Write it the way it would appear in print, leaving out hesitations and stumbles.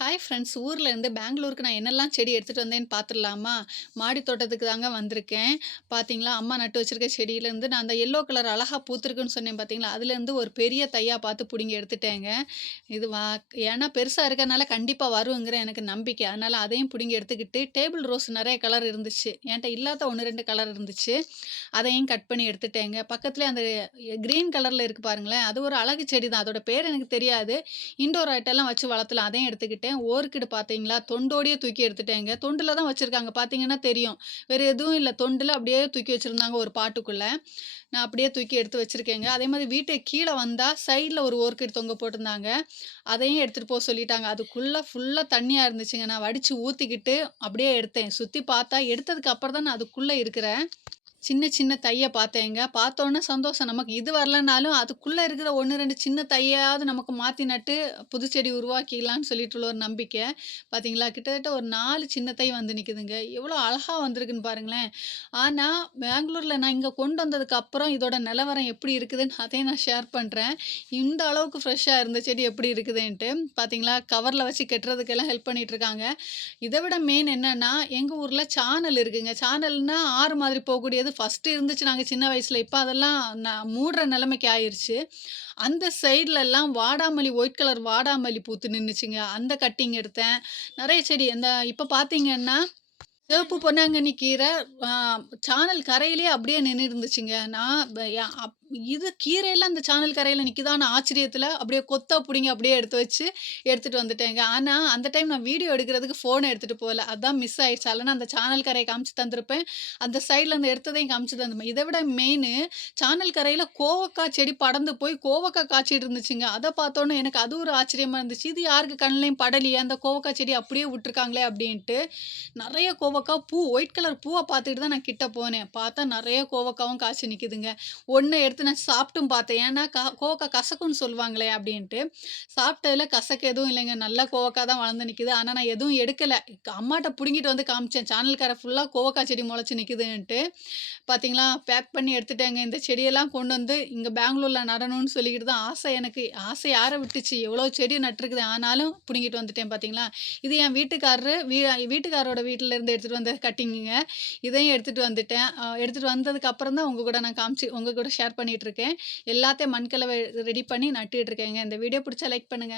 Hi friends! ஊர்லேருந்து பெங்களூருக்கு நான் என்னெல்லாம் செடி எடுத்துட்டு வந்தேன்னு பார்த்துடலாமா? மாடி தோட்டத்துக்கு தாங்க வந்திருக்கேன். பார்த்தீங்களா, அம்மா நட்டு வச்சிருக்க செடியிலேருந்து நான் அந்த எல்லோ கலர் அழகா பூத்திருக்குன்னு சொன்னேன் பார்த்தீங்களா, அதுலேருந்து ஒரு பெரிய தையா பார்த்து புடுங்கி எடுத்துட்டேங்க. இது ஏன்னா பெருசா இருக்கறனால கண்டிப்பா வருங்கிற எனக்கு நம்பிக்கை. அதனால அதையும் புடுங்கி எடுத்துக்கிட்டு, டேபிள் ரோஸ் நெறைய கலர் இருந்துச்சு. என்ட்ட இல்லாத 1, 2 கலர் இருந்துச்சு. அதையும் கட் பண்ணி எடுத்துட்டேங்க. பக்கத்திலேயே அந்த கிரீன் கலர்ல இருக்கு பாருங்களேன், அது ஒரு அழகு செடி தான். அதோட பேர் எனக்கு தெரியாது. இன்டோர் ஐட்டம்லாம் வச்சு வளர்த்தலாம். அதையும் எடுத்துக்கிட்டேன். ஓர்க்கிடு பார்த்தீங்களா, தொண்டோடயே தூக்கி எடுத்துட்டேங்க. தொண்டுல தான் வச்சிருக்காங்க. பார்த்தீங்கன்னா தெரியும். வேற எதுவும் இல்ல. தொண்டுல அப்படியே தூக்கி வச்சிருந்தாங்க ஒரு பாட்டுக்குள்ள. நான் அப்படியே தூக்கி எடுத்து வச்சிருக்கேங்க. அதேமாதிரி வீட்டுக்கு கீழ வந்தா, சைட்ல ஒரு ஓர்க்கிட் தொங்க போட்டிருந்தாங்க. அதையும் எடுத்துட்டு போ சொல்லிட்டாங்க. அதுக்குள்ள ஃபுல்லா தண்ணியா இருந்துச்சுங்க. நான் வடிச்சு ஊத்திக்கிட்டு அப்படியே எடுத்தேன். சுத்தி பார்த்தா, எடுத்ததுக்கு அப்புறம் தான் நான் அதுக்குள்ள இருக்கிற சின்ன சின்ன தைய பார்த்தேங்க. பார்த்தோனே சந்தோஷம். நமக்கு இது வரலனாலும், அதுக்குள்ள இருக்கிற 1, 2 சின்ன தையாவது நமக்கு மாத்தி நட்டு, புது செடி உருவாக்கிடலான்னு சொல்லிட்டு உள்ள ஒரு நம்பிக்கை. பார்த்தீங்களா, கிட்டத்தட்ட ஒரு 4 சின்ன தை வந்து நிக்குதுங்க. எவ்வளோ அழகா வந்திருக்குன்னு பாருங்களேன். ஆனா, பெங்களூர்ல நான் இங்க கொண்டு வந்ததுக்கு அப்புறம் இதோட நிலவரம் எப்படி இருக்குதுன்னு அதையும் நான் ஷேர் பண்றேன். இந்த அளவுக்கு ஃப்ரெஷ்ஷா இருந்த செடி எப்படி இருக்குதுன்ட்டு. பார்த்தீங்களா, கவர்ல வச்சு கட்டுறதுக்கெல்லாம் ஹெல்ப் பண்ணிட்டு இருக்காங்க. இத விட மெயின் என்னன்னா, எங்க ஊர்ல சானல் இருக்குங்க. சானல்னா ஆறு மாதிரி போகக்கூடியது ஃபர்ஸ்ட்டு இருந்துச்சு நாங்க சின்ன வயசுல. இப்ப அதெல்லாம் மூடுற நிலைமைக்கு ஆயிருச்சு. அந்த சைட்லலாம் வாடாமல்லி ஒயிட் கலர் வாடாமல்லி பூத்து நின்னுச்சுங்க. அந்த கட்டிங் எடுத்தேன். நெறைய செடி இப்ப பார்த்தீங்கன்னா சிவப்பு பொன்னாங்கண்ணி கீரை, ஆ சானல் கரையிலேயே அப்படியே நின்னு இருந்துச்சுங்க. நான் ப ய அப் இது கீரையெல்லாம் அந்த சானல் கரையில நிக்குதான்னு ஆச்சரியத்துல, அப்படியே கொத்தா புடுங்கி அப்படியே எடுத்து வச்சு, எடுத்துட்டு வந்துட்டேங்க. ஆனா, அந்த டைம் நான் வீடியோ எடுக்கிறதுக்கு ஃபோன எடுத்துட்டு போல. அதான் மிஸ் ஆயிடுச்சு. இல்லன்னா அந்த சானல் கரைய காமிச்சு தந்திருப்பேன். அந்த சைட்ல இருந்து எடுத்ததையும் காமிச்சு தந்திருப்பேன். இத விட மெயினு சானல் கரையில கோவக்கா செடி படர்ந்து போய் கோவக்கா காய்ச்சிட்டு இருந்துச்சுங்க. அத பார்த்தோனே எனக்கு அது ஒரு ஆச்சரியமா இருந்துச்சு. இது யாருக்கு கண்லயும் படலையே, அந்த கோவக்கா செடி அப்படியே விட்டுருக்காங்களே அப்படின்ட்டு. நெறைய கோவக்கா ஒயிட் கலர் பூவ பார்த்துட்டு தான் நான் கிட்ட போனேன். பார்த்தா நெறைய கோவக்காவும் காய்ச்சி நிக்குதுங்க. ஒண்ணு எடுத்து நான் சாப்பிட்டும் பார்த்தேன். ஏன்னா கோவக்கா கசக்கும்னு சொல்லுவாங்களே அப்டின்ட்டு. சாப்பிட்டதுல கசக்க எதுவும் இல்லைங்க. நல்ல கோவக்கா தான் வளர்ந்து நிக்குது. ஆனா நான் எதுவும் எடுக்கல. அம்மாட்ட புடுங்கிட்டு வந்து காமிச்சேன். சேனல் கரை ஃபுல்லா கோவக்கா செடி மொளச்சு நிக்குதுன்ட்டு. பார்த்தீங்களா, பேக் பண்ணி எடுத்துட்டேங்க. இந்த செடியெல்லாம் கொண்டு வந்து இங்க பெங்களூர்ல நடணும்னு சொல்லிக்கிட்டு தான் ஆசை எனக்கு. ஆசை யார விட்டுச்சு? எவ்வளோ செடி நட்டுருக்குது. ஆனாலும் புடுங்கிட்டு வந்துட்டேன் பார்த்தீங்களா? இது என் வீட்டுக்காரரு வீட்டுக்காரரோட வீட்லருந்து எடுத்துட்டு வந்த கட்டிங்குங்க. இதையும் எடுத்துட்டு வந்துட்டேன். எடுத்துட்டு வந்ததுக்கு அப்புறம் தான் உங்க கூட நான் உங்க கூட ஷேர் பண்ணிட்டுருக்கேன். எல்லாத்தையும் மண்கலவை ரெடி பண்ணி நட்டுட்டு இருக்கேங்க. இந்த வீடியோ புடிச்சா லைக் பண்ணுங்க.